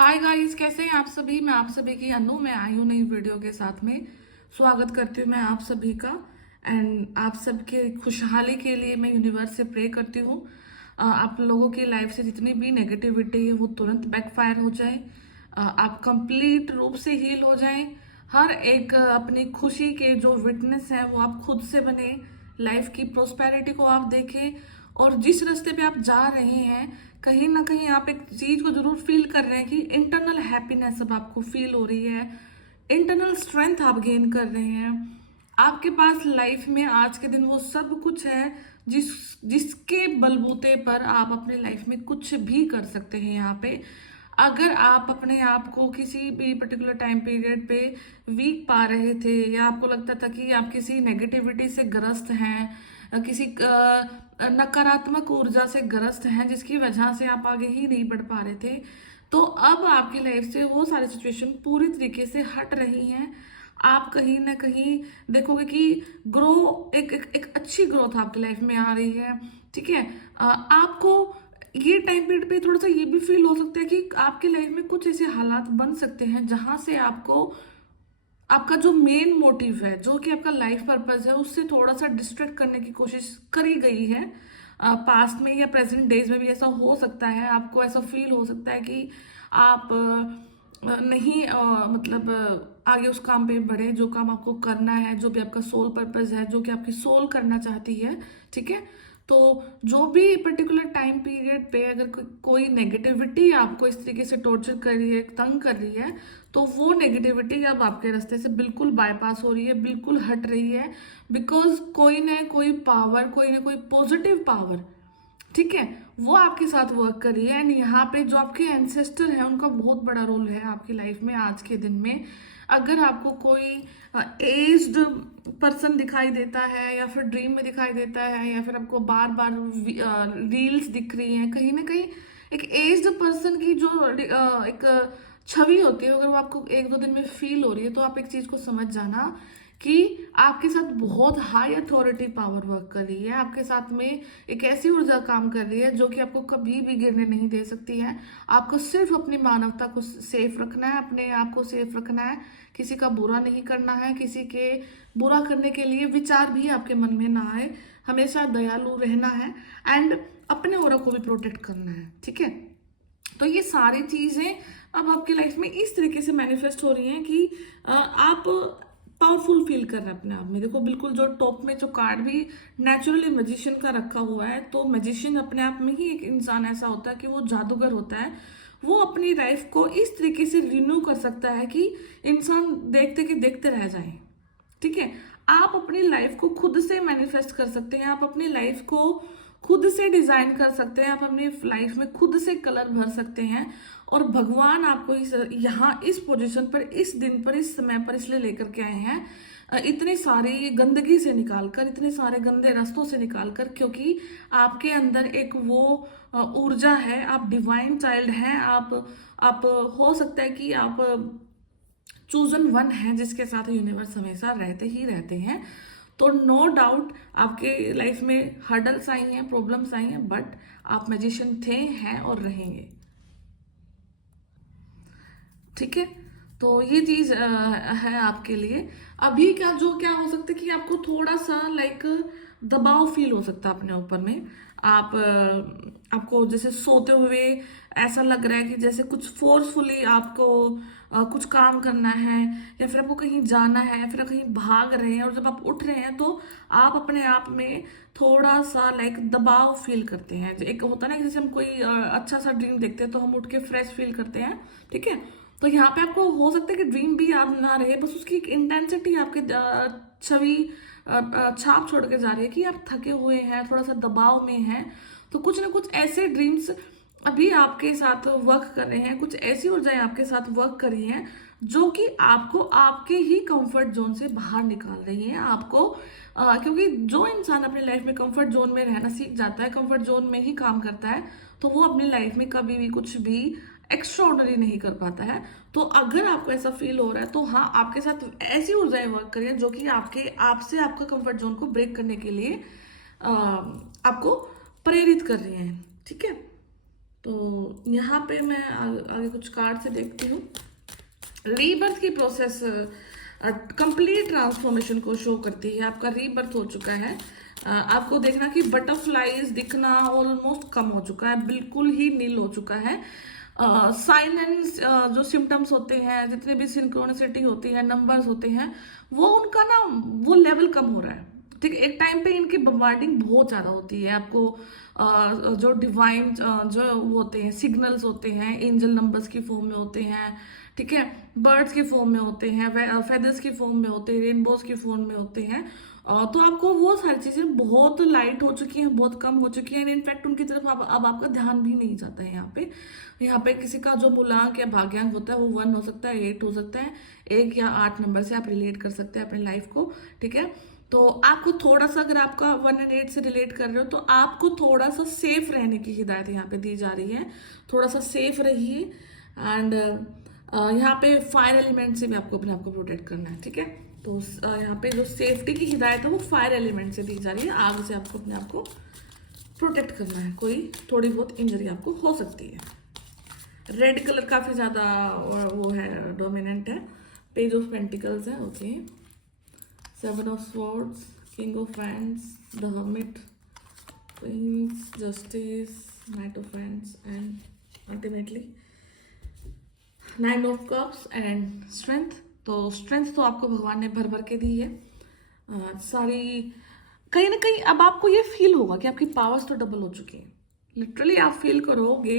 Hi guys, कैसे हैं आप सभी। मैं आप सभी की अनु, मैं आई हूँ नई वीडियो के साथ में। स्वागत करती हूँ मैं आप सभी का। एंड आप सबके खुशहाली के लिए मैं यूनिवर्स से प्रे करती हूँ। आप लोगों की लाइफ से जितनी भी नेगेटिविटी है वो तुरंत बैकफायर हो जाए। आप कंप्लीट रूप से हील हो जाएं। हर एक अपनी खुशी के जो विटनेस है वो आप खुद से बने। लाइफ की प्रोस्पेरिटी को आप देखें और जिस रास्ते पे आप जा रहे हैं कहीं ना कहीं आप एक चीज को जरूर फील कर रहे हैं कि इंटरनल हैप्पीनेस अब आपको फील हो रही है। इंटरनल स्ट्रेंथ आप गेन कर रहे हैं। आपके पास लाइफ में आज के दिन वो सब कुछ है जिसके बलबूते पर आप अपने लाइफ में कुछ भी कर सकते हैं। यहाँ पे अगर आप अपने आप को किसी भी पर्टिकुलर टाइम पीरियड पे वीक पा रहे थे या आपको लगता था कि आप किसी नेगेटिविटी से ग्रस्त हैं, किसी नकारात्मक ऊर्जा से ग्रस्त हैं जिसकी वजह से आप आगे ही नहीं बढ़ पा रहे थे, तो अब आपकी लाइफ से वो सारी सिचुएशन पूरी तरीके से हट रही हैं। आप कहीं ना कहीं देखोगे कि एक अच्छी ग्रोथ आपकी लाइफ में आ रही है। ठीक है। आपको ये टाइम पीरियड पे थोड़ा सा ये भी फील हो सकता है कि आपकी लाइफ में कुछ ऐसे हालात बन सकते हैं जहां से आपको आपका जो मेन मोटिव है, जो कि आपका लाइफ पर्पस है, उससे थोड़ा सा डिस्ट्रैक्ट करने की कोशिश करी गई है। पास्ट में या प्रेजेंट डेज में भी ऐसा हो सकता है। आपको ऐसा फील हो सकता है कि आप नहीं मतलब आगे उस काम पे बढ़े जो काम आपको करना है, जो भी आपका सोल पर्पस है, जो कि आपकी सोल करना चाहती है। ठीक है। तो जो भी पर्टिकुलर टाइम पीरियड पे अगर कोई नेगेटिविटी आपको इस तरीके से टॉर्चर कर रही है, तंग कर रही है, तो वो नेगेटिविटी अब आपके रास्ते से बिल्कुल बाईपास हो रही है, बिल्कुल हट रही है। बिकॉज कोई ना कोई पावर, कोई ना कोई पॉजिटिव पावर, ठीक है, वो आपके साथ वर्क कर रही है। एंड यहाँ पे जो आपके एंसेस्टर हैं उनका बहुत बड़ा रोल है आपकी लाइफ में आज के दिन में। अगर आपको कोई एज्ड पर्सन दिखाई देता है या फिर ड्रीम में दिखाई देता है या फिर आपको बार बार रील्स दिख रही हैं, कहीं ना कहीं एक एज्ड पर्सन की जो एक छवि होती है, अगर वो आपको एक दो दिन में फील हो रही है, तो आप एक चीज को समझ जाना कि आपके साथ बहुत हाई अथॉरिटी पावर वर्क कर रही है। आपके साथ में एक ऐसी ऊर्जा काम कर रही है जो कि आपको कभी भी गिरने नहीं दे सकती है। आपको सिर्फ अपनी मानवता को सेफ रखना है, अपने आप को सेफ रखना है। किसी का बुरा नहीं करना है, किसी के बुरा करने के लिए विचार भी आपके मन में ना आए। हमेशा दयालु रहना है एंड अपने औरा को भी प्रोटेक्ट करना है। ठीक है। तो ये सारी चीजें अब आपकी लाइफ में इस तरीके से मैनिफेस्ट हो रही हैं कि आप पावरफुल फील कर रहे हैं अपने आप में। देखो, बिल्कुल जो टॉप में जो कार्ड भी नेचुरली मैजिशियन का रखा हुआ है, तो मैजिशियन अपने आप में ही एक इंसान ऐसा होता है कि वो जादूगर होता है। वो अपनी लाइफ को इस तरीके से रिन्यू कर सकता है कि इंसान देखते कि देखते रह जाए। ठीक है। आप अपनी लाइफ को खुद से मैनिफेस्ट कर सकते हैं, आप अपनी लाइफ को खुद से डिजाइन कर सकते हैं, आप अपनी लाइफ में खुद से कलर भर सकते हैं। और भगवान आपको यहाँ इस पोजीशन पर, इस दिन पर, इस समय पर इसलिए लेकर के आए हैं, इतनी सारी गंदगी से निकालकर, इतने सारे गंदे रास्तों से निकालकर, क्योंकि आपके अंदर एक वो ऊर्जा है। आप डिवाइन चाइल्ड हैं। आप हो सकता है कि आप चूजन वन है जिसके साथ यूनिवर्स हमेशा रहते ही रहते हैं। तो नो डाउट आपके लाइफ में हर्डल्स आई हैं, प्रॉब्लम्स आई हैं, बट आप मैजिशियन थे, हैं और रहेंगे। ठीक है। तो ये चीज है आपके लिए। अभी का जो क्या हो सकता है कि आपको थोड़ा सा लाइक दबाव फील हो सकता है अपने ऊपर में। आपको जैसे सोते हुए ऐसा लग रहा है कि जैसे कुछ फोर्सफुली आपको कुछ काम करना है या फिर आपको कहीं जाना है या फिर आप कहीं भाग रहे हैं, और जब आप उठ रहे हैं तो आप अपने आप में थोड़ा सा लाइक दबाव फील करते हैं। एक होता है ना कि जैसे हम कोई अच्छा सा ड्रीम देखते हैं तो हम उठ के फ्रेश फील करते हैं। ठीक है। तो यहाँ पे आपको हो सकता है कि ड्रीम भी याद ना रहे, बस उसकी एक इंटेंसिटी आपके छवि छाप छोड़ के जा रही है कि आप थके हुए हैं, थोड़ा सा दबाव में हैं। तो कुछ ना कुछ ऐसे ड्रीम्स अभी आपके साथ वर्क कर रहे हैं, कुछ ऐसी ऊर्जाएं आपके साथ वर्क कर रही हैं जो कि आपको आपके ही कंफर्ट जोन से बाहर निकाल रही हैं। आपको क्योंकि जो इंसान अपनी लाइफ में कंफर्ट जोन में रहना सीख जाता है, कंफर्ट जोन में ही काम करता है, तो वो अपनी लाइफ में कभी भी कुछ भी एक्स्ट्रा ऑर्डिनरी नहीं कर पाता है। तो अगर आपको ऐसा फील हो रहा है तो हाँ, आपके साथ ऐसी ऊर्जाएं वर्क करिए जो कि आपसे आपका कंफर्ट जोन को ब्रेक करने के लिए आपको प्रेरित कर रही हैं। ठीक है। तो यहाँ पे मैं आगे कुछ कार्ड से देखती हूँ। रीबर्थ की प्रोसेस कंप्लीट ट्रांसफॉर्मेशन को शो करती है। आपका रीबर्थ हो चुका है। आपको देखना कि बटरफ्लाईज दिखना ऑलमोस्ट कम हो चुका है, बिल्कुल ही नील हो चुका है। साइन एंड जो सिम्टम्स होते हैं, जितने भी सिंक्रोनिसिटी होती है, नंबर्स होते हैं, वो उनका ना वो लेवल कम हो रहा है। ठीक है, एक टाइम पे इनकी बम्बार्डिंग बहुत ज़्यादा होती है। आपको जो डिवाइन जो होते हैं सिग्नल्स होते हैं, एंजल नंबर्स की फॉर्म में होते हैं, ठीक है, बर्ड्स की फॉर्म में होते हैं, फेदर्स की फॉर्म में होते हैं, रेनबोज की फॉर्म में होते हैं। तो आपको वो सारी चीज़ें बहुत लाइट हो चुकी हैं, बहुत कम हो चुकी हैं। इनफैक्ट उनकी तरफ अब आपका ध्यान भी नहीं जाता है। यहाँ पे किसी का जो मूलांक या भाग्यांक होता है वो 1 हो सकता है, 8 हो सकता है, 1 या 8 नंबर से आप रिलेट कर सकते हैं अपनी लाइफ को। ठीक है, तो आपको थोड़ा सा, अगर आपका 1 और 8 से रिलेट कर रहे हो, तो आपको थोड़ा सा सेफ रहने की हिदायत यहाँ पे दी जा रही है। थोड़ा सा सेफ रहिए। एंड यहाँ पे फायर एलिमेंट से भी आपको अपने आप को प्रोटेक्ट करना है। ठीक है, तो यहाँ पे जो सेफ्टी की हिदायत है वो फायर एलिमेंट से दी जा रही है। आग से आपको अपने आप को प्रोटेक्ट करना है। कोई थोड़ी बहुत इंजरी आपको हो सकती है। रेड कलर काफ़ी ज़्यादा वो है, डोमिनेंट है। पेज ऑफ पेंटिकल्स है, okay. 7 of swords, king of wands, the hermit, queens, justice, knight of wands and ultimately 9 of cups and strength. तो स्ट्रेंथ तो आपको भगवान ने भर भर के दी है। सारी कहीं ना कहीं अब आपको ये फील होगा कि आपकी पावर्स तो डबल हो चुकी हैं। लिटरली आप फील करोगे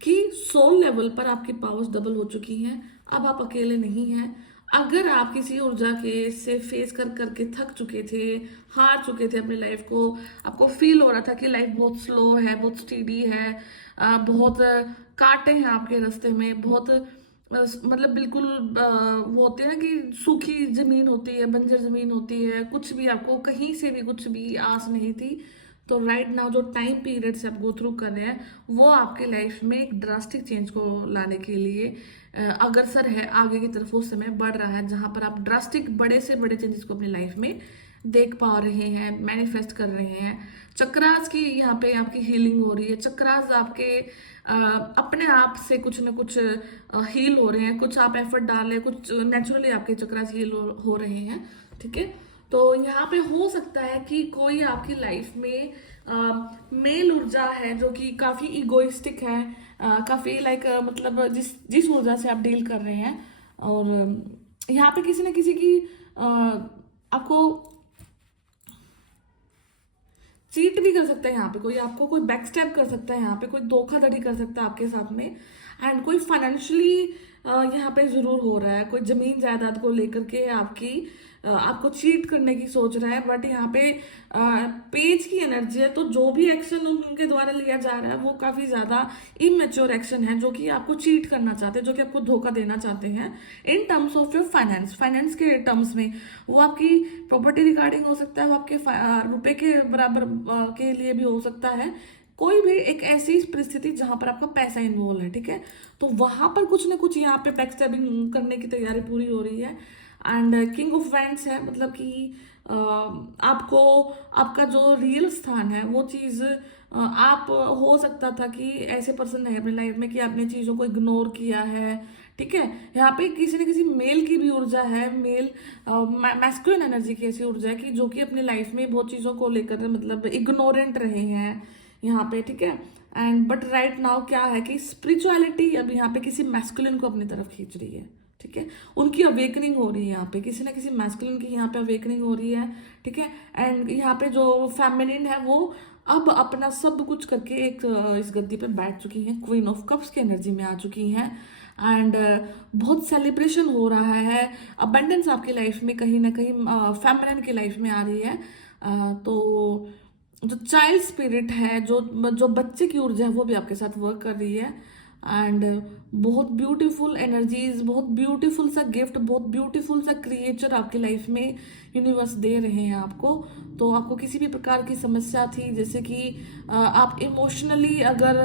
कि सोल लेवल पर आपकी पावर्स डबल हो चुकी हैं। अब आप अकेले नहीं हैं। अगर आप किसी ऊर्जा के से फेस कर करके थक चुके थे, हार चुके थे अपनी लाइफ को, आपको फील हो रहा था कि लाइफ बहुत स्लो है, बहुत स्टीडी है, बहुत कांटे हैं आपके रास्ते में, बहुत मतलब बिल्कुल वो होते हैं ना कि सूखी जमीन होती है, बंजर जमीन होती है, कुछ भी आपको कहीं से भी कुछ भी आस नहीं थी। तो राइट नाउ जो टाइम पीरियड से आप गो थ्रू कर रहे हैं वो आपके लाइफ में एक ड्रास्टिक चेंज को लाने के लिए अग्रसर है, आगे की तरफ वो समय बढ़ रहा है, जहां पर आप ड्रास्टिक बड़े से बड़े चेंजेस को अपनी लाइफ में देख पा रहे हैं, मैनिफेस्ट कर रहे हैं। चक्रास की यहाँ पे आपकी हीलिंग हो रही है। चक्रास आपके अपने आप से कुछ न कुछ हील हो रहे हैं। कुछ आप एफर्ट डाल रहे हैं, कुछ नेचुरली आपके चक्रास हील हो रहे हैं। ठीक है, तो यहाँ पे हो सकता है कि कोई आपकी लाइफ में मेल ऊर्जा है जो कि काफी इगोइस्टिक है, काफी लाइक मतलब जिस ऊर्जा से आप डील कर रहे हैं। और यहाँ पे किसी न किसी की आपको चीट भी कर सकता है। यहाँ पे कोई आपको कोई बैक स्टैप कर सकता है, यहाँ पे कोई धोखाधड़ी कर सकता है आपके साथ में। एंड कोई फाइनेंशियली यहाँ पे जरूर हो रहा है, कोई जमीन जायदाद को लेकर के आपको चीट करने की सोच रहा है। बट यहाँ पे पेज की एनर्जी है, तो जो भी एक्शन उनके द्वारा लिया जा रहा है वो काफी ज्यादा इमेच्योर एक्शन है, जो कि आपको चीट करना चाहते हैं, जो कि आपको धोखा देना चाहते हैं in terms of your finance के टर्म्स में। वो आपकी प्रॉपर्टी रिगार्डिंग हो सकता है, वो आपके रुपए के बराबर के लिए भी हो सकता है। कोई भी एक ऐसी परिस्थिति जहां पर आपका पैसा इन्वॉल्व है। ठीक है, तो वहां पर कुछ ना कुछ यहाँ पे बैकस्टैबिंग करने की तैयारी पूरी हो रही है। एंड किंग ऑफ वैंड्स है, मतलब कि आपको आपका जो रियल स्थान है वो चीज आप हो सकता था कि ऐसे पर्सन है अपनी लाइफ में कि आपने चीजों को इग्नोर किया है। ठीक है, यहाँ पे किसी न किसी मेल की भी ऊर्जा है, मेल मैस्कुलिन एनर्जी की ऐसी ऊर्जा है कि जो कि अपनी लाइफ में बहुत चीजों को लेकर मतलब इग्नोरेंट रहे हैं यहाँ पे। ठीक है, एंड बट राइट नाउ क्या है कि स्पिरिचुअलिटी अब यहाँ पे किसी मैस्कुलिन को अपनी तरफ खींच रही है। ठीक है, उनकी अवेकनिंग हो रही है यहाँ पे, किसी ना किसी मैस्कुलिन की यहाँ पे अवेकनिंग हो रही है। ठीक है, एंड यहाँ पे जो फेमिनिन है वो अब अपना सब कुछ करके एक इस गद्दी पे बैठ चुकी हैं, क्वीन ऑफ कप्स की एनर्जी में आ चुकी हैं। एंड बहुत सेलिब्रेशन हो रहा है, अबंडेंस आपकी लाइफ में कहीं ना कहीं फेमिनिन की लाइफ में आ रही है। तो जो चाइल्ड स्पिरिट है, जो बच्चे की ऊर्जा है, वो भी आपके साथ वर्क कर रही है। एंड बहुत ब्यूटीफुल एनर्जीज, बहुत ब्यूटीफुल सा गिफ्ट, बहुत ब्यूटीफुल सा क्रिएचर आपकी लाइफ में यूनिवर्स दे रहे हैं आपको। तो आपको किसी भी प्रकार की समस्या थी, जैसे कि आप इमोशनली अगर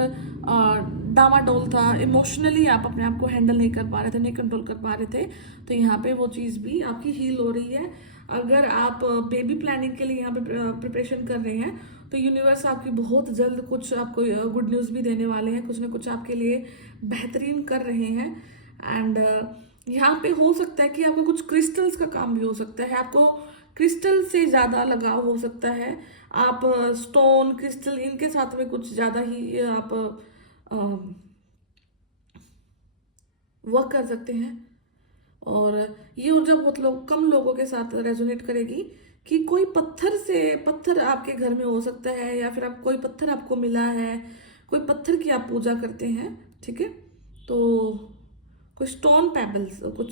डामाडोल था, इमोशनली आप अपने आप को हैंडल नहीं कर पा रहे थे, नहीं कंट्रोल कर पा रहे थे, तो यहाँ पे वो चीज़ भी आपकी हील हो रही है। अगर आप बेबी प्लानिंग के लिए यहाँ पे प्रिपरेशन कर रहे हैं तो यूनिवर्स आपकी बहुत जल्द कुछ आपको गुड न्यूज़ भी देने वाले हैं, कुछ ना कुछ आपके लिए बेहतरीन कर रहे हैं। एंड यहाँ पे हो सकता है कि आपको कुछ क्रिस्टल्स का काम भी हो सकता है, आपको क्रिस्टल से ज़्यादा लगाव हो सकता है। आप स्टोन क्रिस्टल इनके साथ में कुछ ज़्यादा ही आप वर्क कर सकते हैं। और ये ऊर्जा बहुत कम लोगों के साथ रेजोनेट करेगी कि कोई पत्थर आपके घर में हो सकता है, या फिर आप कोई पत्थर आपको मिला है, कोई पत्थर की आप पूजा करते हैं, ठीक है। तो कोई स्टोन पेबल्स, कुछ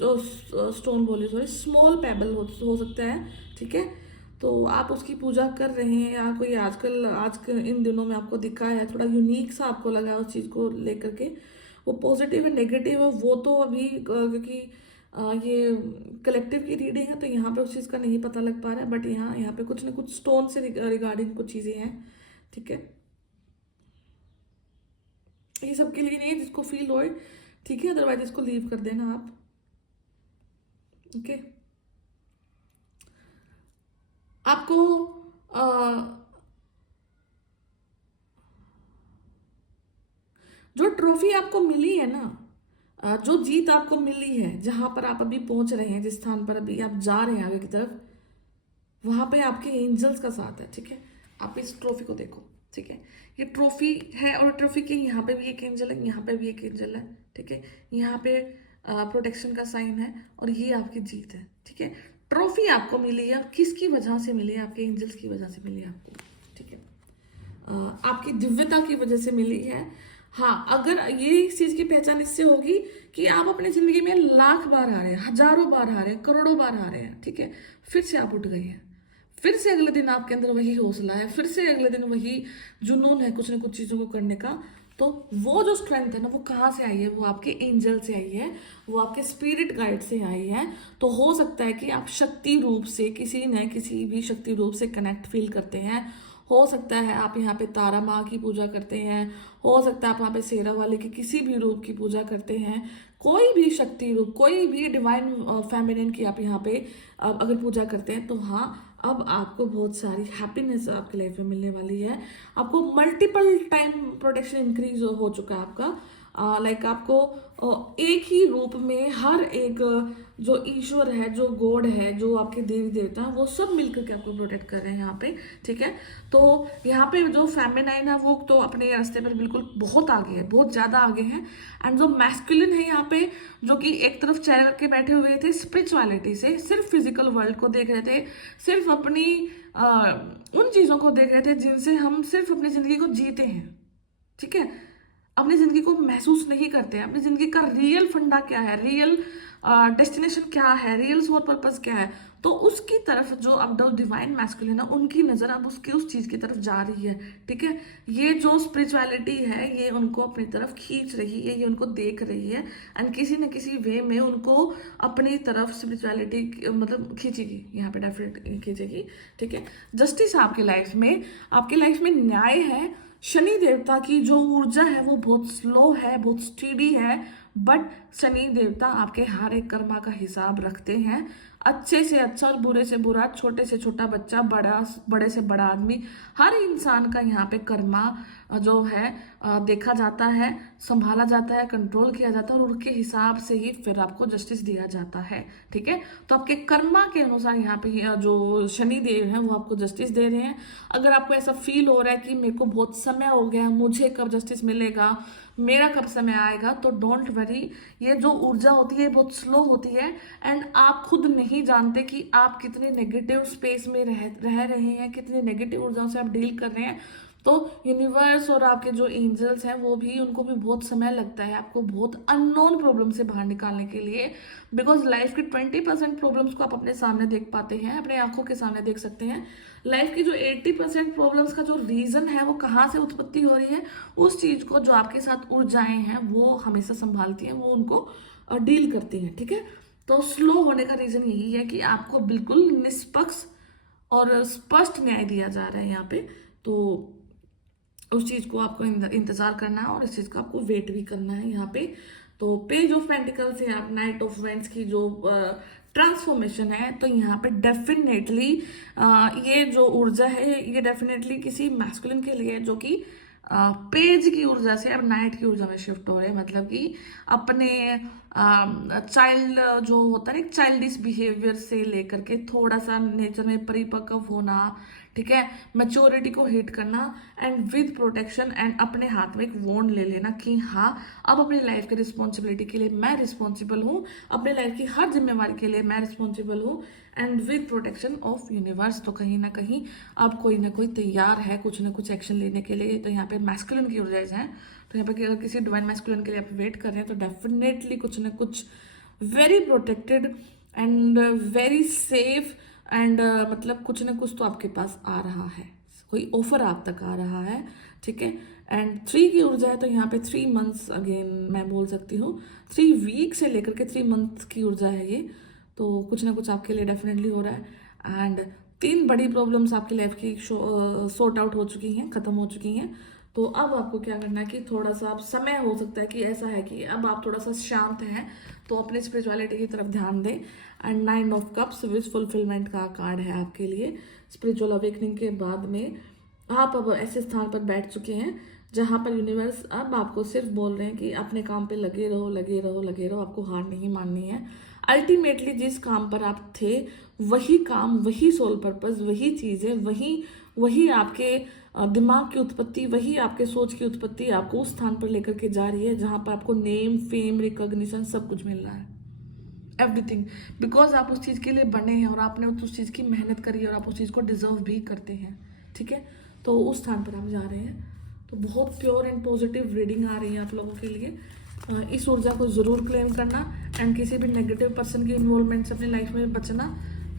स्टोन बोले सॉरी स्मॉल पेबल हो सकता है, ठीक है। तो आप उसकी पूजा कर रहे हैं, या कोई आजकल इन दिनों में आपको दिखा है, थोड़ा यूनिक सा आपको लगा है उस चीज़ को लेकर के, वो पॉजिटिव एंड नेगेटिव है वो तो अभी क्योंकि ये कलेक्टिव की रीडिंग है तो यहाँ पे उस चीज़ का नहीं पता लग पा रहा है, बट यहाँ पे कुछ ना कुछ स्टोन से रिगार्डिंग कुछ चीज़ें हैं, ठीक है। ये सबके लिए नहीं है, जिसको फील हो, ठीक है, अदरवाइज इसको लीव कर देना आप, ओके। आपको जो ट्रॉफी आपको मिली है ना, जो जीत आपको मिली है, जहां पर आप अभी पहुंच रहे हैं, जिस स्थान पर अभी आप जा रहे हैं आगे की तरफ, वहां पे आपके एंजल्स का साथ है, ठीक है। आप इस ट्रॉफी को देखो, ठीक है, ये ट्रॉफी है और ट्रॉफी के यहाँ पे भी एक एंजल है, यहाँ पे भी एक एंजल है, ठीक है। यहाँ पे प्रोटेक्शन का साइन है और ये आपकी जीत है, ठीक है। ट्रॉफी आपको मिली है, किसकी वजह से मिली है? आपके एंजल्स की वजह से मिली है आपको, ठीक है। आपकी दिव्यता की वजह से मिली है। हाँ, अगर ये इस चीज की पहचान इससे होगी कि आप अपनी जिंदगी में लाख बार हारे हैं, हजारों बार हारे हैं, करोड़ों बार हारे हैं, ठीक है, फिर से आप उठ गए हैं, फिर से अगले दिन आपके अंदर वही हौसला है, फिर से अगले दिन वही जुनून है कुछ ना कुछ चीजों को करने का। तो वो जो स्ट्रेंथ है ना, वो कहाँ से आई है? वो आपके एंजल से आई है, वो आपके स्पिरिट गाइड से आई है। तो हो सकता है कि आप शक्ति रूप से किसी न किसी भी शक्ति रूप से कनेक्ट फील करते हैं। हो सकता है आप यहाँ पे तारा माँ की पूजा करते हैं, हो सकता है आप वहाँ पे शेरा वाले के किसी भी रूप की पूजा करते हैं, कोई भी शक्ति रूप, कोई भी डिवाइन फेमिनिन की आप यहाँ पे अगर पूजा करते हैं, तो हाँ, अब आपको बहुत सारी हैप्पीनेस आपकी लाइफ में मिलने वाली है। आपको मल्टीपल टाइम प्रोटेक्शन इंक्रीज हो चुका है आपका। लाइक आपको एक ही रूप में हर एक जो ईश्वर है, जो गॉड है, जो आपके देवी देवता हैं, वो सब मिलकर के आपको प्रोटेक्ट कर रहे हैं यहाँ पे, ठीक है। तो यहाँ पे जो फेमिनाइन है वो तो अपने रास्ते पर बिल्कुल बहुत आगे है, बहुत ज्यादा आगे है। एंड जो मैस्कुलिन है यहाँ पे, जो कि एक तरफ चेहरा करके बैठे हुए थे स्पिरिचुअलिटी से, सिर्फ फिजिकल वर्ल्ड को देख रहे थे, सिर्फ अपनी उन चीजों को देख रहे थे जिनसे हम सिर्फ अपनी जिंदगी को जीते हैं, ठीक है, अपनी जिंदगी को महसूस नहीं करते हैं। अपनी जिंदगी का रियल फंडा क्या है, रियल डेस्टिनेशन क्या है, रियल सोल पर्पस क्या है, तो उसकी तरफ जो अब द डिवाइन मैस्कुलिन है, उनकी नजर अब उसकी उस चीज की तरफ जा रही है, ठीक है। ये जो स्पिरिचुअलिटी है ये उनको अपनी तरफ खींच रही है, ये उनको देख रही है, एंड किसी न किसी वे में उनको अपनी तरफ स्पिरिचुअलिटी मतलब खींचेगी, यहाँ पे डेफिनेटली खींचेगी, ठीक है। जस्टिस आपके लाइफ में न्याय है। शनि देवता की जो ऊर्जा है वो बहुत स्लो है, बहुत स्टीडी है, बट शनि देवता आपके हर एक कर्मा का हिसाब रखते हैं। अच्छे से अच्छा और बुरे से बुरा, छोटे से छोटा बच्चा, बड़े से बड़ा आदमी, हर इंसान का यहाँ पे कर्मा जो है देखा जाता है, संभाला जाता है, कंट्रोल किया जाता है, और उनके हिसाब से ही फिर आपको जस्टिस दिया जाता है, ठीक है। तो आपके कर्मा के अनुसार यहाँ पे जो शनि देव हैं वो आपको जस्टिस दे रहे हैं। अगर आपको ऐसा फील हो रहा है कि मेरे को बहुत समय हो गया, मुझे कब जस्टिस मिलेगा, मेरा कब समय आएगा, तो डोंट वरी, ये जो ऊर्जा होती है बहुत स्लो होती है, एंड आप खुद नहीं जानते कि आप कितने नेगेटिव स्पेस में रह रहे हैं, कितनी नेगेटिव ऊर्जाओं से आप डील कर रहे हैं। तो यूनिवर्स और आपके जो एंजल्स हैं वो भी, उनको भी बहुत समय लगता है आपको बहुत अननोन प्रॉब्लम से बाहर निकालने के लिए, बिकॉज लाइफ की 20% प्रॉब्लम्स को आप अपने सामने देख पाते हैं, अपने आंखों के सामने देख सकते हैं। लाइफ की जो 80% प्रॉब्लम्स का जो रीजन है वो कहाँ से उत्पत्ति हो रही है, उस चीज को जो आपके साथ ऊर्जाएं हैं वो हमेशा संभालती हैं, वो उनको डील करती हैं, ठीक है। तो स्लो होने का रीजन यही है कि आपको बिल्कुल निष्पक्ष और स्पष्ट न्याय दिया जा रहा है यहाँ पे। तो उस चीज को आपको इंतजार करना है और इस चीज का आपको वेट भी करना है यहाँ पे। तो पेज ऑफ पेंटिकल्स या नाइट ऑफ वेंट्स की जो ट्रांसफॉर्मेशन है, तो यहाँ पे डेफिनेटली ये जो ऊर्जा है ये डेफिनेटली किसी मैस्कुलिन के लिए जो कि पेज की ऊर्जा से अब नाइट की ऊर्जा में शिफ्ट हो रहे हैं। मतलब कि अपने चाइल्ड जो होता है ना, चाइल्डिश बिहेवियर से लेकर के थोड़ा सा नेचर में परिपक्व होना, ठीक है, मैच्योरिटी को हिट करना एंड विद प्रोटेक्शन एंड अपने हाथ में एक वॉन्ड ले लेना कि हाँ अब अपनी लाइफ की रिस्पॉन्सिबिलिटी के लिए मैं रिस्पॉन्सिबल हूँ, अपने लाइफ की हर जिम्मेवारी के लिए मैं रिस्पॉन्सिबल हूँ and with protection of universe. तो कहीं ना कहीं अब कोई ना कोई तैयार है कुछ ना कुछ एक्शन लेने के लिए। तो यहाँ पे मैस्कुलिन की ऊर्जाएं हैं, तो यहाँ पे अगर किसी डिवाइन मैस्कुलिन के लिए आप वेट कर रहे हैं तो डेफिनेटली कुछ ना कुछ very protected and very safe and मतलब कुछ ना कुछ तो आपके पास आ रहा है, कोई ऑफर आप तक आ रहा है, ठीक है। एंड 3 की ऊर्जा है, तो यहाँ पे 3 मंथ्स अगेन मैं बोल सकती हूँ, 3 वीक से लेकर के 3 मंथ्स की ऊर्जा है ये। तो कुछ ना कुछ आपके लिए डेफिनेटली हो रहा है एंड 3 बड़ी प्रॉब्लम्स आपकी लाइफ की सॉर्ट आउट हो चुकी हैं, खत्म हो चुकी हैं। तो अब आपको क्या करना है कि थोड़ा सा अब समय हो सकता है कि ऐसा है कि अब आप थोड़ा सा शांत हैं, तो अपने स्पिरिचुअलिटी की तरफ ध्यान दें। And 9 of cups wish fulfilment का कार्ड है आपके लिए। स्पिरिचुअल अवेकनिंग के बाद में आप अब ऐसे स्थान पर बैठ चुके हैं जहाँ पर यूनिवर्स अब आपको सिर्फ बोल रहे हैं कि अपने काम पे लगे रहो, लगे रहो, लगे रहो, आपको हार नहीं माननी है। अल्टीमेटली जिस काम पर आप थे वही काम, वही सोल पर्पस, वही चीज़ें, वही आपके दिमाग की उत्पत्ति, वही आपके सोच की उत्पत्ति आपको उस स्थान पर लेकर के जा रही है जहाँ पर आपको नेम, फेम, रिकॉग्निशन सब कुछ मिल रहा है, एवरीथिंग, बिकॉज आप उस चीज़ के लिए बने हैं और आपने उस चीज़ की मेहनत करी है और आप उस चीज़ को डिजर्व भी करते हैं, ठीक है। तो उस स्थान पर आप जा रहे हैं। तो बहुत प्योर एंड पॉजिटिव रीडिंग आ रही है आप लोगों के लिए। इस ऊर्जा को ज़रूर क्लेम करना एंड किसी भी नेगेटिव पर्सन की इन्वॉल्वमेंट से अपनी लाइफ में बचना।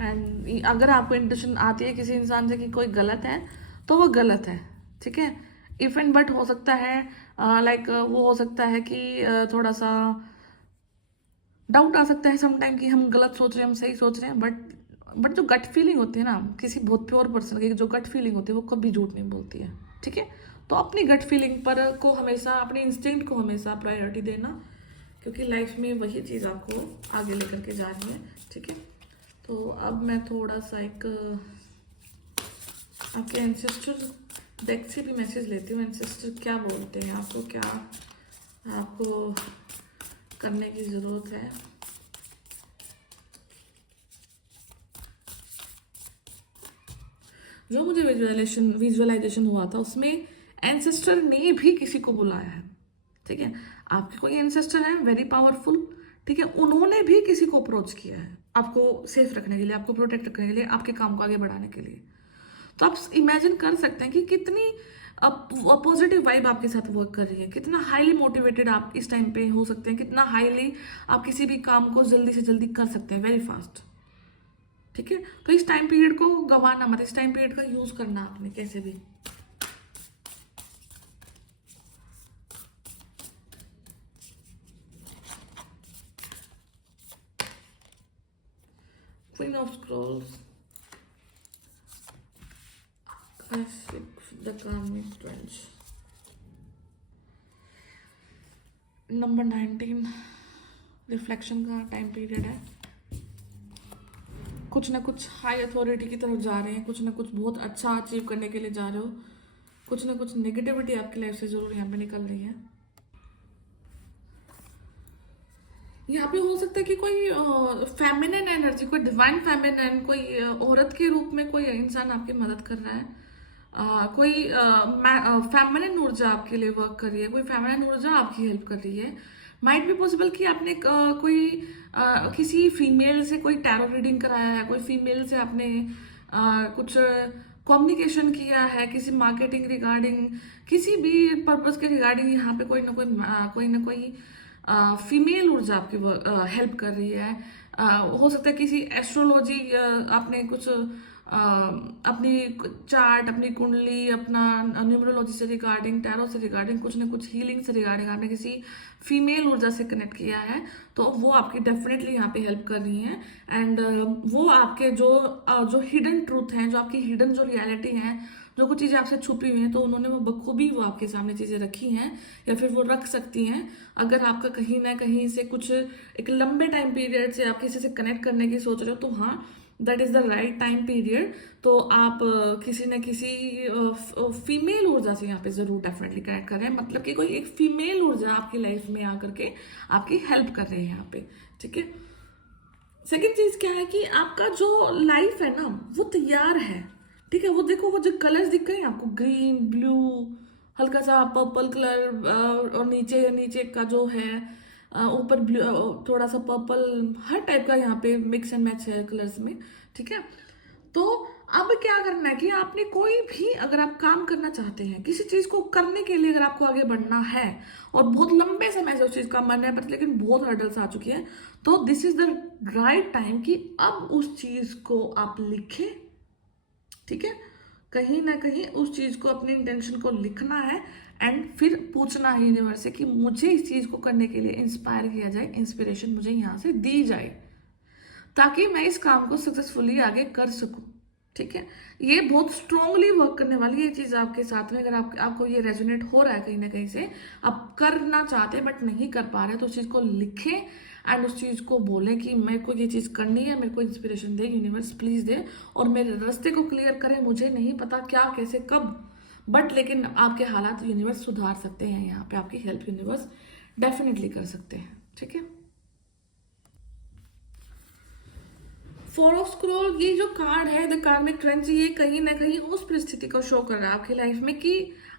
एंड अगर आपको इंट्यूशन आती है किसी इंसान से कि कोई गलत है तो वो गलत है, ठीक है। इफ एंड बट हो सकता है लाइक वो हो सकता है कि थोड़ा सा डाउट आ सकता है समटाइम कि हम गलत सोच रहे हैं, हम सही सोच रहे हैं, बट जो गट फीलिंग होती है ना किसी बहुत प्योर पर्सन की, जो गट फीलिंग होती है वो कभी झूठ नहीं बोलती है, ठीक है। तो अपनी गट फीलिंग पर को हमेशा, अपने इंस्टिंक्ट को हमेशा प्रायोरिटी देना, क्योंकि लाइफ में वही चीज़ आपको आगे लेकर के जा रही है, ठीक है। तो अब मैं थोड़ा सा एक आपके एंसेस्टर डेक से भी मैसेज लेती हूँ। एंसेस्टर क्या बोलते हैं आपको, क्या आपको करने की ज़रूरत है। जो मुझे विजुअलाइजेशन हुआ था उसमें एंसेस्टर ने भी किसी को बुलाया है, ठीक है। आपके कोई एंसेस्टर है वेरी पावरफुल, ठीक है, उन्होंने भी किसी को अप्रोच किया है आपको सेफ रखने के लिए, आपको प्रोटेक्ट रखने के लिए, आपके काम को आगे बढ़ाने के लिए। तो आप इमेजिन कर सकते हैं कि कितनी पॉजिटिव वाइब आपके साथ वर्क कर रही है, कितना हाईली मोटिवेटेड आप इस टाइम पे हो सकते हैं, कितना हाईली आप किसी भी काम को जल्दी से जल्दी कर सकते हैं, वेरी फास्ट, ठीक है। तो इस टाइम पीरियड को गंवाना मत, इस टाइम पीरियड का यूज करना आपने कैसे भी। Queen of Scrolls, the Karmic Trench, number 19 reflection का टाइम पीरियड है। कुछ ना कुछ हाई अथॉरिटी की तरफ जा रहे हैं, कुछ ना कुछ बहुत अच्छा अचीव करने के लिए जा रहे हो, कुछ ना कुछ नेगेटिविटी आपकी लाइफ से जरूर यहाँ पे निकल रही है। यहाँ पे हो सकता है कि कोई फेमिनिन एनर्जी, कोई डिवाइन फेमिनिन, कोई औरत के रूप में कोई इंसान आपकी मदद कर रहा है, कोई फेमिनिन ऊर्जा आपके लिए वर्क कर रही है, कोई फेमिनिन ऊर्जा आपकी हेल्प कर रही है। माइट बी पॉसिबल कि आपने कोई किसी फीमेल से कोई टैरो रीडिंग कराया है, कोई फीमेल से आपने कुछ कम्युनिकेशन किया है, किसी मार्केटिंग रिगार्डिंग, किसी भी पर्पस के रिगार्डिंग यहाँ पे कोई ना कोई फीमेल ऊर्जा आपकी हेल्प कर रही है। हो सकता है किसी एस्ट्रोलॉजी, आपने कुछ अपनी चार्ट, अपनी कुंडली, अपना न्यूमरोलॉजी से रिगार्डिंग, टैरो से रिगार्डिंग, कुछ ना कुछ हीलिंग से रिगार्डिंग आपने किसी फीमेल ऊर्जा से कनेक्ट किया है, तो वो आपकी डेफिनेटली यहाँ पे हेल्प कर रही हैं। एंड वो आपके जो हिडन ट्रूथ हैं, जो आपकी हिडन जो रियलिटी हैं, जो कुछ चीज़ें आपसे छुपी हुई हैं तो उन्होंने वो बखूबी वो आपके सामने चीज़ें रखी हैं या फिर वो रख सकती हैं। अगर आपका कहीं ना कहीं से कुछ एक लंबे टाइम पीरियड से आप किसी से कनेक्ट करने की सोच रहे हो तो हाँ, that is the right time period. तो आप किसी न किसी फीमेल ऊर्जा से यहाँ पे ज़रूर डेफिनेटली कनेक्ट कर रहे हैं, मतलब कि कोई एक फीमेल ऊर्जा आपकी लाइफ में आकर के आपकी हेल्प कर रही है यहाँ पे। ठीक है, सेकेंड चीज क्या है कि आपका जो लाइफ है ना वो तैयार है। ठीक है, वो देखो वो जो कलर्स दिख रहे हैं आपको, ग्रीन, ब्लू, हल्का सा पर्पल कलर, और नीचे नीचे का जो है ऊपर ब्लू, थोड़ा सा पर्पल, हर टाइप का यहाँ पे मिक्स एंड मैच है कलर्स में। ठीक है, तो अब क्या करना है कि आपने कोई भी अगर आप काम करना चाहते हैं, किसी चीज को करने के लिए अगर आपको आगे बढ़ना है और बहुत लंबे समय से उस चीज का मन है पर लेकिन बहुत हर्डल्स आ चुकी है, तो this is the right time कि अब उस चीज को आप लिखें। ठीक है, कहीं ना कहीं उस चीज को, अपनी इंटेंशन को लिखना है एंड फिर पूछना है यूनिवर्स से कि मुझे इस चीज को करने के लिए इंस्पायर किया जाए, इंस्पिरेशन मुझे यहाँ से दी जाए ताकि मैं इस काम को सक्सेसफुली आगे कर सकूं। ठीक है, ये बहुत स्ट्रांगली वर्क करने वाली ये चीज आपके साथ में। अगर आपको ये रेजोनेट हो रहा है कहीं ना कहीं से, आप करना चाहते हैं बट नहीं कर पा रहे, तो उस चीज को लिखें एंड उस चीज को बोलें कि मेरे को ये चीज करनी है, मेरे को इंस्पिरेशन दे यूनिवर्स, प्लीज दे, और मेरे रास्ते को क्लियर करें। मुझे नहीं पता क्या, कैसे, कब, बट लेकिन आपके हालात यूनिवर्स सुधार सकते हैं। यहाँ पे आपकी हेल्प यूनिवर्स डेफिनेटली कर सकते हैं। ठीक है, फोर ऑफ स्क्रॉल, ये जो कार्ड है द कार्मिक ट्रेंच, ये कहीं ना कहीं उस परिस्थिति को शो कर रहा है आपकी लाइफ में कि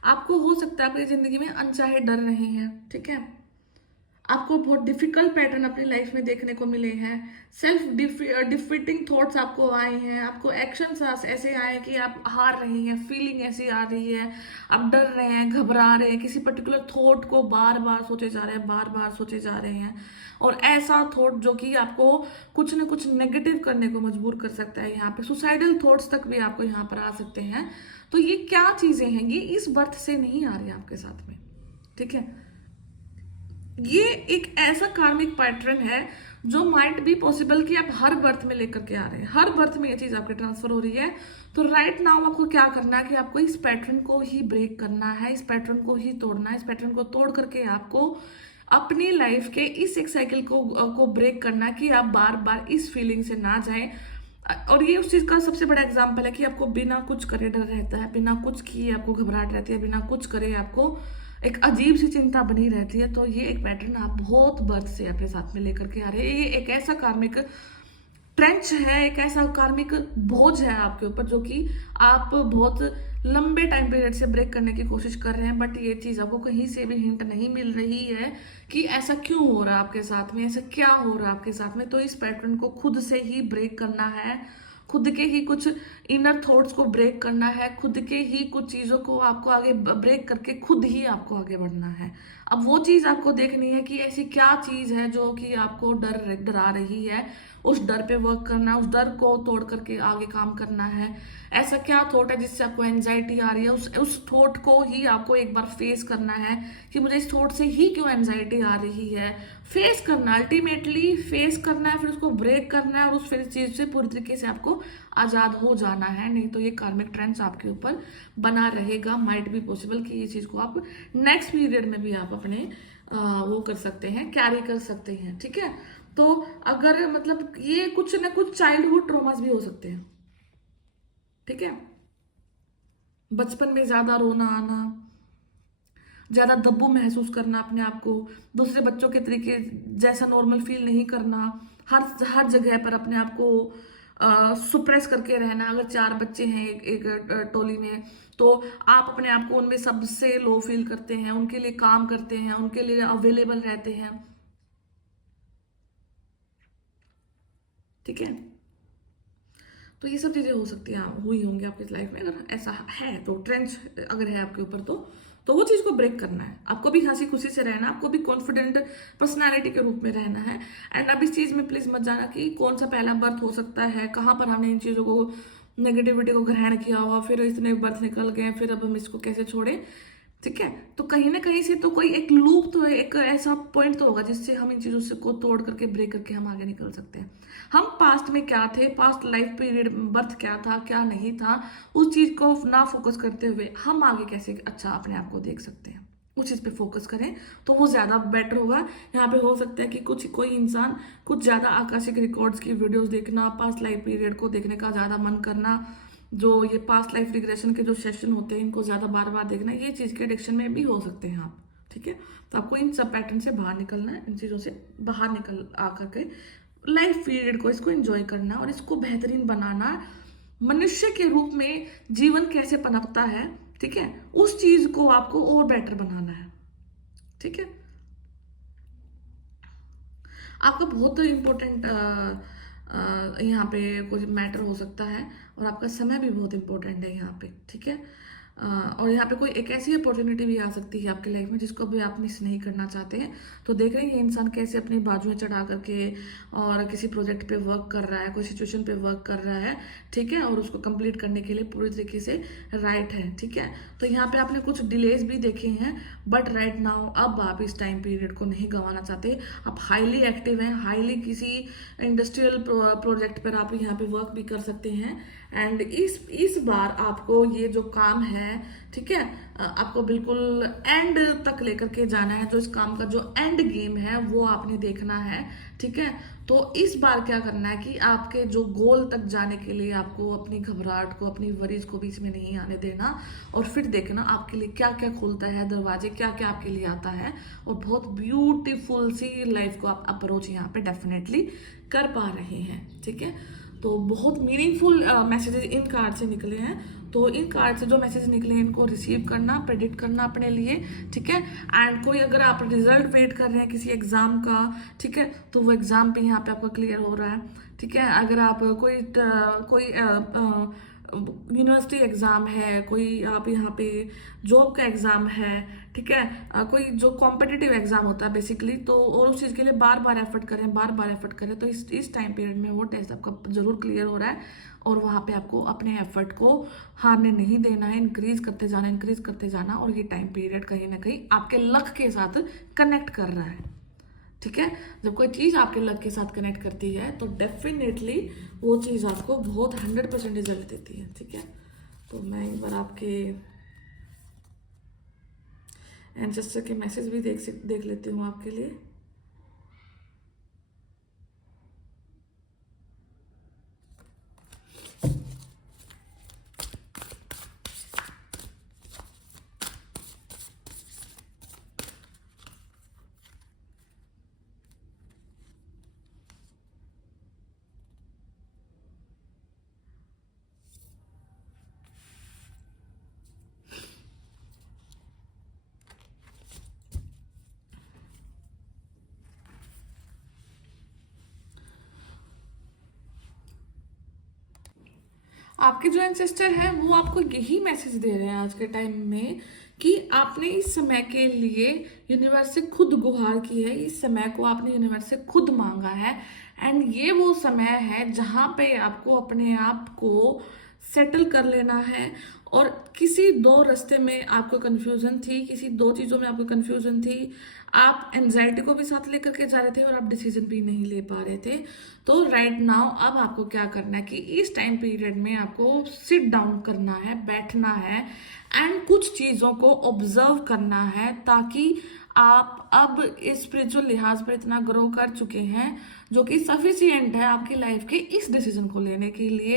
आपको हो सकता है आपकी जिंदगी में अनचाहे डर रहे हैं। ठीक है, आपको बहुत डिफिकल्ट पैटर्न अपनी लाइफ में देखने को मिले हैं, सेल्फ डिफीटिंग थॉट्स आपको आए हैं, आपको एक्शंस ऐसे आए हैं कि आप हार रहे हैं, फीलिंग ऐसी आ रही है, आप डर रहे हैं, घबरा रहे हैं, किसी पर्टिकुलर थॉट को बार बार सोचे जा रहे हैं, बार बार सोचे जा रहे हैं, और ऐसा थॉट जो कि आपको कुछ ना कुछ नेगेटिव करने को मजबूर कर सकता है। यहाँ पे सुसाइडल थॉट्स तक भी आपको यहाँ पर आ सकते हैं। तो ये क्या चीजें हैं, ये इस बर्थ से नहीं आ रही आपके साथ में। ठीक है, ये एक ऐसा कार्मिक पैटर्न है जो माइट बी पॉसिबल कि आप हर बर्थ में लेकर के आ रहे हैं, हर बर्थ में ये चीज आपके ट्रांसफर हो रही है। तो राइट नाउ आपको क्या करना है कि आपको इस पैटर्न को ही ब्रेक करना है, इस पैटर्न को ही तोड़ना है। इस पैटर्न को तोड़ करके आपको अपनी लाइफ के इस एक साइकिल को ब्रेक करना है कि आप बार बार इस फीलिंग से ना जाएं। और ये उस चीज का सबसे बड़ा एग्जाम्पल है कि आपको बिना कुछ करे डर रहता है, बिना कुछ किए आपको घबराहट रहती है, बिना कुछ करे आपको एक अजीब सी चिंता बनी रहती है। तो ये एक पैटर्न आप बहुत बर्थ से अपने साथ में लेकर के आ रहे हैं। ये एक ऐसा कार्मिक ट्रेंच है, एक ऐसा कार्मिक बोझ है आपके ऊपर जो कि आप बहुत लंबे टाइम पीरियड से ब्रेक करने की कोशिश कर रहे हैं, बट ये चीज आपको कहीं से भी हिंट नहीं मिल रही है कि ऐसा क्यों हो रहा है आपके साथ में, ऐसा क्या हो रहा है आपके साथ में। तो इस पैटर्न को खुद से ही ब्रेक करना है, खुद के ही कुछ इनर थॉट्स को ब्रेक करना है, खुद के ही कुछ चीजों को आपको आगे ब्रेक करके खुद ही आपको आगे बढ़ना है। अब वो चीज आपको देखनी है कि ऐसी क्या चीज है जो कि आपको डरा रही है, उस डर पे वर्क करना है, उस डर को तोड़ करके आगे काम करना है। ऐसा क्या थॉट है जिससे आपको एंजाइटी आ रही है, उस थॉट को ही आपको एक बार फेस करना है कि मुझे इस थॉट से ही क्यों एंजाइटी आ रही है। फेस करना, अल्टीमेटली फेस करना है, फिर उसको ब्रेक करना है और उस फिर चीज से पूरी तरीके से आपको आजाद हो जाना है। नहीं तो ये कार्मिक ट्रेंड्स आपके ऊपर बना रहेगा। माइट बी पॉसिबल कि ये चीज को आप नेक्स्ट पीरियड में भी आप अपने वो कर सकते हैं, कैरी कर सकते हैं। ठीक है, तो अगर मतलब ये कुछ ना कुछ चाइल्डहुड ट्रॉमास भी हो सकते हैं। ठीक है, बचपन में ज्यादा रोना आना, ज्यादा दब्बू महसूस करना अपने आप को, दूसरे बच्चों के तरीके जैसा नॉर्मल फील नहीं करना, हर जगह पर अपने आप को सुप्रेस करके रहना। अगर 4 बच्चे हैं एक टोली में, तो आप अपने आप को उनमें सबसे लो फील करते हैं, उनके लिए काम करते हैं, उनके लिए अवेलेबल रहते हैं। ठीक है, तो ये सब चीजें हो सकती हैं, हुई होंगी आपकी लाइफ में। अगर ऐसा है तो ट्रेंच अगर है आपके ऊपर, तो वो चीज को ब्रेक करना है। आपको भी हंसी खुशी से रहना, आपको भी कॉन्फिडेंट पर्सनालिटी के रूप में रहना है। एंड अब इस चीज में प्लीज मत जाना कि कौन सा पहला बर्थ हो सकता है, कहाँ पर हमने इन चीजों को, नेगेटिविटी को ग्रहण किया हुआ, फिर इतने बर्थ निकल गए, फिर अब हम इसको कैसे छोड़े। ठीक है। तो कहीं ना कहीं से तो कोई एक लूप तो है, एक ऐसा पॉइंट तो होगा जिससे हम इन चीज़ों से को तोड़ करके ब्रेक करके हम आगे निकल सकते हैं। हम पास्ट में क्या थे, पास्ट लाइफ पीरियड बर्थ क्या था क्या नहीं था, उस चीज़ को ना फोकस करते हुए हम आगे कैसे अच्छा अपने आप को देख सकते हैं, उस चीज़ पे फोकस करें तो वो ज़्यादा बेटर होगा। यहाँ पे हो सकता है कि कुछ कोई इंसान कुछ ज़्यादा आकाशिक रिकॉर्ड्स की वीडियोस देखना, पास्ट लाइफ पीरियड को देखने का ज़्यादा मन करना, जो ये पास्ट लाइफ रिग्रेशन के जो सेशन होते हैं इनको ज़्यादा बार बार देखना, ये चीज़ के एडिक्शन में भी हो सकते हैं आप। ठीक है। तो आपको इन सब पैटर्न से बाहर निकलना है, इन चीज़ों से बाहर निकल आकर के लाइफ पीरियड को इसको एंजॉय करना और इसको बेहतरीन बनाना। मनुष्य के रूप में जीवन कैसे पनपता है, ठीक है, उस चीज को आपको और बेटर बनाना है। ठीक है। आपका बहुत इंपॉर्टेंट यहाँ पे कुछ मैटर हो सकता है और आपका समय भी बहुत इंपॉर्टेंट है यहाँ पे। ठीक है। और यहाँ पे कोई एक ऐसी अपॉर्चुनिटी भी आ सकती है आपकी लाइफ में जिसको भी आप मिस नहीं करना चाहते हैं। तो देख रहे हैं ये इंसान कैसे अपनी बाजुएं चढ़ा करके और किसी प्रोजेक्ट पे वर्क कर रहा है, कोई सिचुएशन पे वर्क कर रहा है। ठीक है। और उसको कंप्लीट करने के लिए पूरी तरीके से राइट है। ठीक है। तो यहाँ पे आपने कुछ डिलेज भी देखे हैं, बट राइट नाउ अब आप इस टाइम पीरियड को नहीं गंवाना चाहते। आप हाईली एक्टिव हैं, हाईली किसी इंडस्ट्रियल प्रोजेक्ट पर आप यहाँ पे वर्क भी कर सकते हैं। एंड इस बार आपको ये जो काम है, ठीक है, आपको बिल्कुल एंड तक लेकर के जाना है। तो इस काम का जो एंड गेम है वो आपने देखना है। ठीक है। तो इस बार क्या करना है कि आपके जो गोल तक जाने के लिए आपको अपनी घबराहट को, अपनी वरीज को बीच में नहीं आने देना और फिर देखना आपके लिए क्या क्या खुलता है दरवाजे, क्या क्या आपके लिए आता है और बहुत ब्यूटीफुल सी लाइफ को आप अप्रोच यहाँ पे डेफिनेटली कर पा रहे हैं। ठीक है। तो बहुत मीनिंगफुल मैसेजेस इन कार्ड से निकले हैं। तो इन कार्ड से जो मैसेज निकले हैं इनको रिसीव करना, प्रेडिक्ट करना अपने लिए। ठीक है। एंड कोई अगर आप रिजल्ट वेट कर रहे हैं किसी एग्जाम का, ठीक है, तो वो एग्जाम भी यहाँ पे आपका क्लियर हो रहा है। ठीक है। अगर आप कोई यूनिवर्सिटी एग्जाम है, कोई आप यहाँ पे जॉब का एग्जाम है, ठीक है, कोई जो कॉम्पिटिटिव एग्जाम होता है बेसिकली, तो और उस चीज़ के लिए बार बार एफर्ट करें, बार बार एफर्ट करें, तो इस टाइम पीरियड में वो टेस्ट आपका जरूर क्लियर हो रहा है। और वहाँ पे आपको अपने एफर्ट को हारने नहीं देना है, इंक्रीज करते जाना। और ये टाइम पीरियड कहीं ना कहीं आपके लक के साथ कनेक्ट कर रहा है। ठीक है। जब कोई चीज़ आपके लक के साथ कनेक्ट करती है तो डेफिनेटली वो चीज़ आपको बहुत 100% रिजल्ट देती है। ठीक है। तो मैं एक बार आपके एंसेस्टर के मैसेज भी देख लेती हूँ आपके लिए। आपके जो एंसेस्टर है वो आपको यही मैसेज दे रहे हैं आज के टाइम में कि आपने इस समय के लिए यूनिवर्स से खुद गुहार की है, इस समय को आपने यूनिवर्स से खुद मांगा है। एंड ये वो समय है जहाँ पे आपको अपने आप को सेटल कर लेना है। और किसी दो रास्ते में आपको कंफ्यूजन थी, किसी दो चीज़ों में आपको कंफ्यूजन थी, आप एंजाइटी को भी साथ लेकर के जा रहे थे और आप डिसीजन भी नहीं ले पा रहे थे। तो राइट नाउ अब आपको क्या करना है कि इस टाइम पीरियड में आपको सिट डाउन करना है, बैठना है एंड कुछ चीज़ों को ऑब्जर्व करना है, ताकि आप अब इस स्पिरिचुअल लिहाज पर इतना ग्रो कर चुके हैं जो कि सफिशिएंट है आपकी लाइफ के इस डिसीजन को लेने के लिए।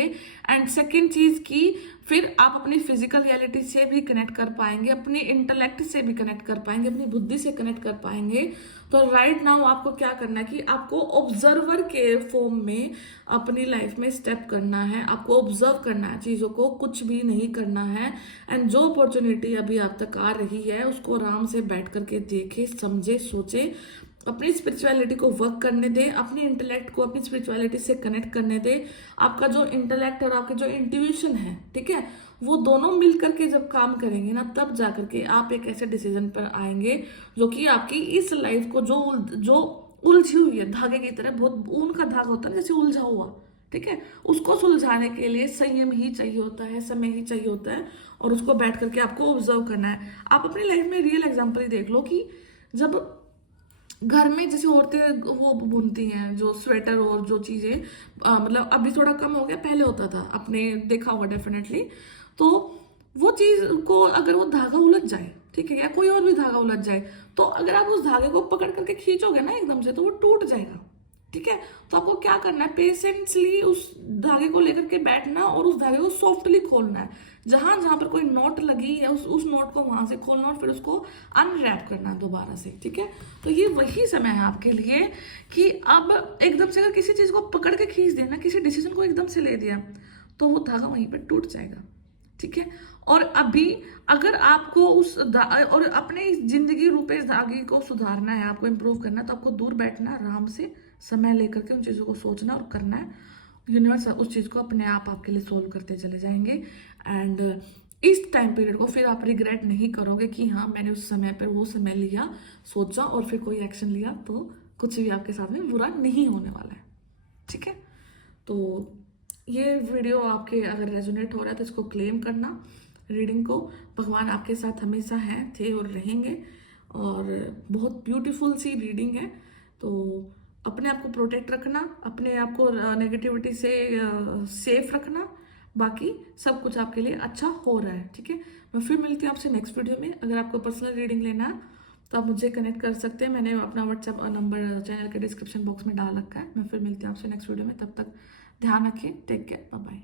एंड सेकेंड चीज़ की फिर आप अपनी फिजिकल रियलिटी से भी कनेक्ट कर पाएंगे, अपनी इंटेलेक्ट से भी कनेक्ट कर पाएंगे, अपनी बुद्धि से कनेक्ट कर पाएंगे। तो राइट नाउ आपको क्या करना है कि आपको ऑब्जर्वर के फॉर्म में अपनी लाइफ में स्टेप करना है, आपको ऑब्जर्व करना है चीज़ों को, कुछ भी नहीं करना है। एंड जो अपॉर्चुनिटी अभी आप तक आ रही है उसको आराम से बैठ करके देखे, समझे, सोचे, अपनी स्पिरिचुअलिटी को वर्क करने दें, अपनी इंटेलेक्ट को अपनी स्पिरिचुअलिटी से कनेक्ट करने दें। आपका जो इंटेलेक्ट और आपके जो इंट्यूशन है, ठीक है, वो दोनों मिल करके जब काम करेंगे ना, तब जा करके आप एक ऐसे डिसीजन पर आएंगे जो कि आपकी इस लाइफ को जो उलझी हुई है धागे की तरह, बहुत ऊन का धागा होता है ना जैसे उलझा हुआ, ठीक है। उसको सुलझाने के लिए संयम ही चाहिए होता है, समय ही चाहिए होता है, और उसको बैठ करके आपको ऑब्जर्व करना है। आप अपनी लाइफ में रियल एग्जांपल ही देख लो कि जब घर में जैसे औरतें वो बुनती हैं जो स्वेटर और जो चीज़ें, मतलब अभी थोड़ा कम हो गया, पहले होता था, आपने देखा होगा डेफिनेटली। तो वो चीज़ को अगर वो धागा उलझ जाए, ठीक है, या कोई और भी धागा उलझ जाए, तो अगर आप उस धागे को पकड़ करके खींचोगे ना एकदम से, तो वो टूट जाएगा। ठीक है। तो आपको क्या करना है, पेशेंसली उस धागे को लेकर के बैठना और उस धागे को सॉफ्टली खोलना है। जहां जहां पर कोई नॉट लगी है उस नॉट को वहां से खोलना और फिर उसको अनरैप करना है दोबारा से। ठीक है। तो ये वही समय है आपके लिए कि अब एकदम से अगर किसी चीज को पकड़ के खींच देना, किसी डिसीजन को एकदम से ले दिया, तो वो धागा वहीं पर टूट जाएगा। ठीक है। और अभी अगर आपको और अपने जिंदगी रूपे इस धागे को सुधारना है, आपको इम्प्रूव करना है, तो आपको दूर बैठना, आराम से समय लेकर के उन चीज़ों को सोचना और करना है। यूनिवर्स उस चीज़ को अपने आप आपके लिए सोल्व करते चले जाएंगे। एंड इस टाइम पीरियड को फिर आप रिग्रेट नहीं करोगे कि हाँ मैंने उस समय पर वो समय लिया, सोचा और फिर कोई एक्शन लिया, तो कुछ भी आपके साथ में बुरा नहीं होने वाला है। ठीक है। तो ये वीडियो आपके अगर रेजोनेट हो रहा है तो इसको क्लेम करना, रीडिंग को। भगवान आपके साथ हमेशा हैं, थे और रहेंगे, और बहुत ब्यूटीफुल सी रीडिंग है। तो अपने आप को प्रोटेक्ट रखना, अपने आप को नेगेटिविटी से सेफ रखना, बाकी सब कुछ आपके लिए अच्छा हो रहा है। ठीक है। मैं फिर मिलती हूँ आपसे नेक्स्ट वीडियो में। अगर आपको पर्सनल रीडिंग लेना है तो आप मुझे कनेक्ट कर सकते हैं, मैंने अपना व्हाट्सएप नंबर चैनल के डिस्क्रिप्शन बॉक्स में डाल रखा है। मैं फिर मिलती हूँ आपसे नेक्स्ट वीडियो में, तब तक ध्यान रखिए, टेक केयर, बाय बाय।